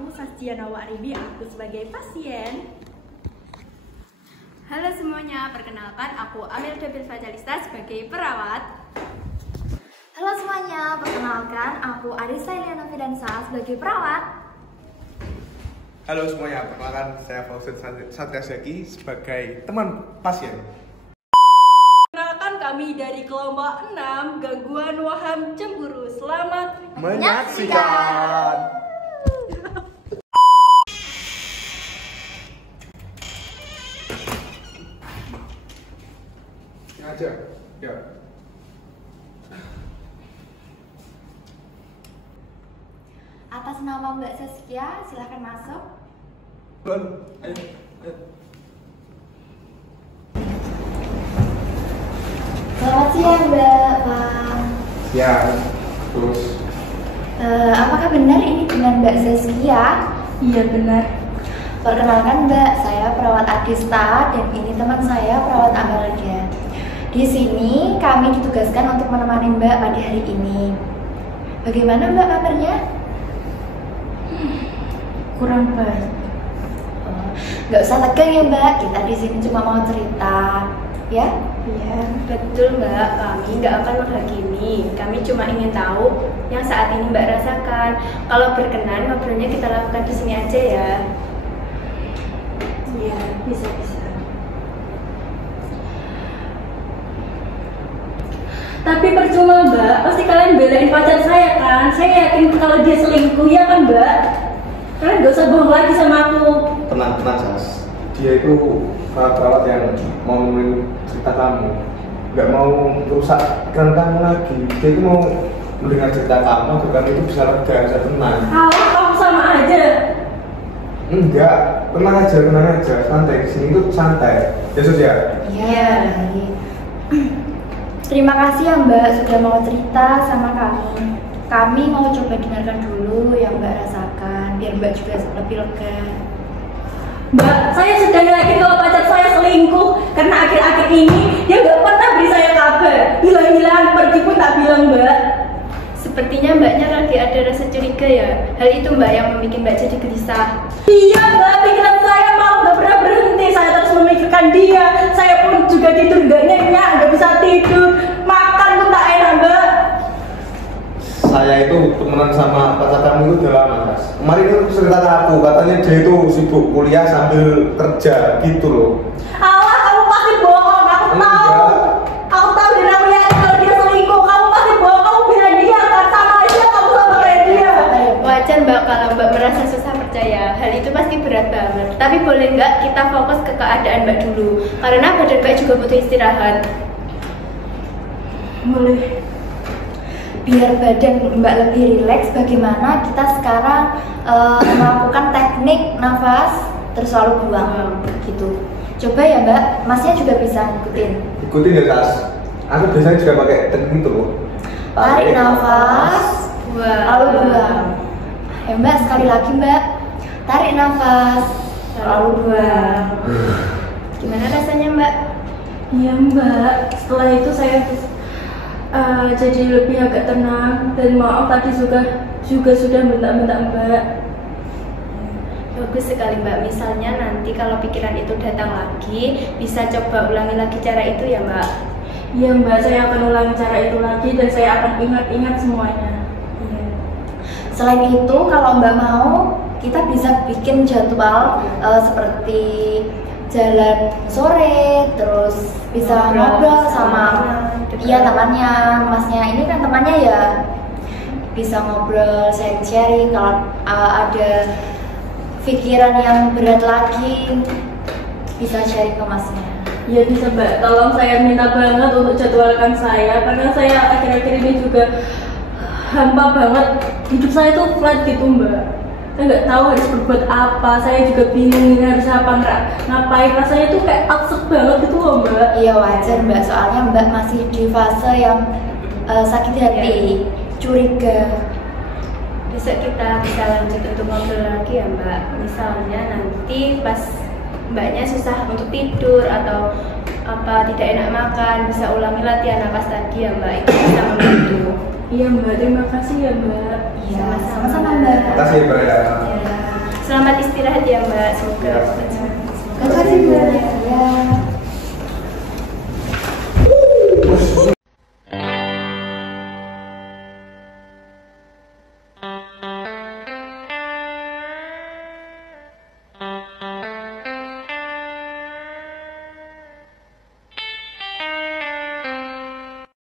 aku Sastiana Waribi, aku sebagai pasien. Halo semuanya, perkenalkan aku Amelda Bilfajalista sebagai perawat. Halo semuanya, perkenalkan aku Arisa Iliana Fidansa sebagai perawat. Halo semuanya, perkenalkan saya Fauzan Satriasyaki sebagai teman pasien. Perkenalkan kami dari kelompok 6 gangguan waham cemburu. Selamat menyaksikan. Aja, ya. Atas nama Mbak Saskia, silahkan masuk. Ayo. Selamat siang Mbak, Pak. Ya, terus. Apakah benar ini dengan Mbak Saskia? Iya benar. Perkenalkan Mbak, saya perawat Agista dan ini teman saya perawat Amelda. Di sini kami ditugaskan untuk menemani Mbak pada hari ini. Bagaimana Mbak kabarnya? Kurang baik. Nggak usah tegang ya Mbak, kita di sini cuma mau cerita, ya? Iya, betul Mbak, kami nggak akan menghakimi. Kami cuma ingin tahu yang saat ini Mbak rasakan. Kalau berkenan, ngobrolnya kita lakukan di sini aja ya. Iya, bisa. Tapi percuma Mbak, pasti kalian belain pacar saya kan? Saya yakin kalau dia selingkuh, ya kan Mbak? Kalian gak usah bohong lagi sama aku. Tenang, Sas. Dia itu perawat yang mau nemenin cerita kamu, nggak mau merusak pikiran kamu lagi. Dia itu mau mendengar cerita kamu, agar itu bisa lega, bisa tenang. Alah, kamu sama aja. Enggak, tenang aja, santai. Di sini itu santai. Yesus ya. Iya. Terima kasih ya Mbak sudah mau cerita sama kami. Kami mau coba dengarkan dulu yang Mbak rasakan, biar Mbak juga lebih lega. Mbak, saya sudah yakin kalau pacar saya selingkuh karena akhir-akhir ini dia nggak pernah beri saya kabar. Hilang-hilangan pergi pun tak bilang Mbak. Sepertinya Mbaknya lagi ada rasa curiga ya. Hal itu Mbak yang membuat Mbak jadi gelisah. Iya Mbak, pikiran saya mau nggak pernah berhenti. Saya terus memikirkan dia. Saya pun juga tidur nggak nyenyak, nggak bisa tidur. Makan pun tak enak Mbak. Saya itu temenan sama pacar kamu itu udah lama, Mas. Kemarin itu cerita ke aku, katanya dia itu sibuk kuliah sambil kerja gitu loh. Allah, kamu pasti bohong. Aku tahu. Aku tahu dan aku yakin kalau dia selingkuh. Kamu pasti bohong. Kamu bilang dia kan sama aja kamu sama kayak dia. Wajar Mbak kalau Mbak merasa susah percaya. Hal itu pasti berat banget. Tapi boleh nggak kita fokus ke keadaan Mbak dulu? Karena badan Mbak juga butuh istirahat. Boleh. Biar badan Mbak lebih rileks, bagaimana kita sekarang melakukan teknik nafas terus lalu buang gitu. Coba ya Mbak, Masnya juga bisa ngikutin. Ikutin ya, Sas. Aku biasanya juga pakai teknik itu loh. Tarik nafas, lalu buang. Ya Mbak, sekali lagi Mbak. Tarik nafas, lalu buang. Gimana rasanya Mbak? Iya Mbak, setelah itu saya jadi lebih agak tenang dan maaf tadi juga sudah bentak-bentak Mbak. Bagus sekali Mbak. Misalnya nanti kalau pikiran itu datang lagi, bisa coba ulangi lagi cara itu ya Mbak. Iya Mbak, saya akan ulangi cara itu lagi dan saya akan ingat-ingat semuanya. Iya. Selain itu, kalau Mbak mau, kita bisa bikin jadwal seperti jalan sore, terus bisa ngobrol sama temannya, Masnya ini kan temannya ya, bisa ngobrol, sharing kalau ada pikiran yang berat lagi, bisa sharing ke Masnya. Iya bisa Mbak, tolong saya minta banget untuk jadwalkan saya karena saya akhir-akhir ini juga hampa banget, hidup saya tuh flat gitu Mbak. Saya nggak tahu harus berbuat apa, saya juga bingung ini harus apa, ngapain, rasanya tuh kayak absurd banget gitu loh Mbak. Iya wajar Mbak, soalnya Mbak masih di fase yang sakit hati, curiga. Besok kita bisa lanjut untuk ngobrol lagi ya Mbak. Misalnya nanti pas Mbaknya susah untuk tidur atau tidak enak makan, bisa ulangi latihan napas tadi ya Mbak. Itu bisa membantu. Iya Mbak, terima kasih ya Mbak. Iya, sama-sama Mbak. Terima kasih Mbak. Ya. Selamat istirahat ya Mbak, semoga Ya. cepat sembuh. Terima kasih Mbak. Ya.